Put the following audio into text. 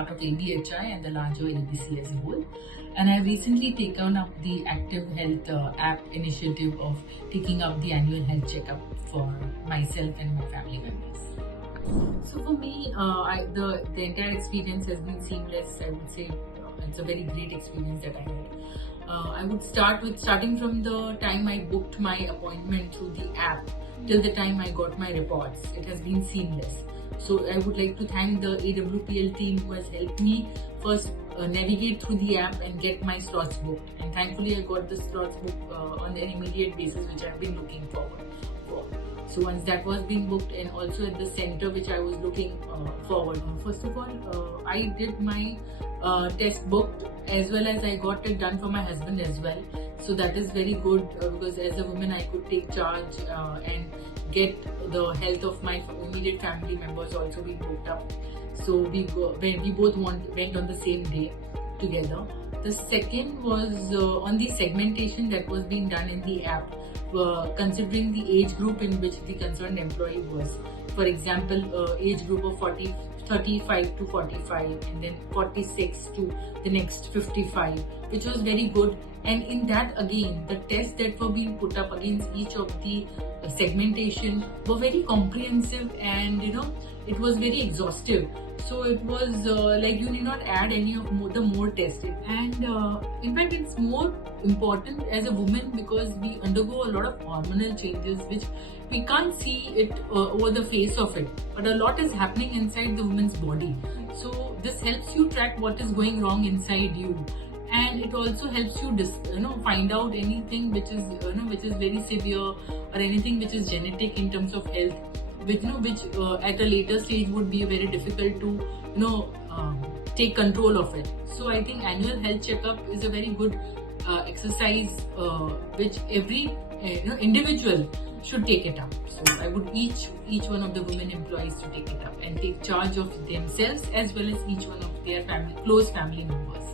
part of ABHI and the larger LBC as a whole. And I've recently taken up the Active Health app initiative of taking up the annual health checkup for myself and my family members. So for me, the entire experience has been seamless. I would say it's a very great experience that I had. I would starting from the time I booked my appointment through the app till the time I got my reports. It has been seamless. So I would like to thank the AWPL team who has helped me first navigate through the app and get my slots booked. And thankfully I got the slots booked on an immediate basis, which I've been looking forward for. So once that was being booked, and also at the center which I was looking forward. First of all, I did my test booked, as well as I got it done for my husband as well. So that is very good because as a woman I could take charge and get the health of my immediate family members also being booked up. So we both went on the same day together. The second was on the segmentation that was being done in the app, considering the age group in which the concerned employee was. For example, age group of 35 to 45, and then 46 to the next 55, which was very good. And in that again, the tests that were being put up against each of the segmentation were very comprehensive, and it was very exhaustive. So it was like you need not add any of the more tests. And in fact, it's more important as a woman because we undergo a lot of hormonal changes which we can't see it over the face of it, but a lot is happening inside the woman's body. So this helps you track what is going wrong inside you, and it also helps you find out anything which is very severe or anything which is genetic in terms of health, which at a later stage would be very difficult to take control of it. So I think annual health checkup is a very good exercise which every individual should take it up. So I would each one of the women employees to take it up and take charge of themselves as well as each one of their close family members.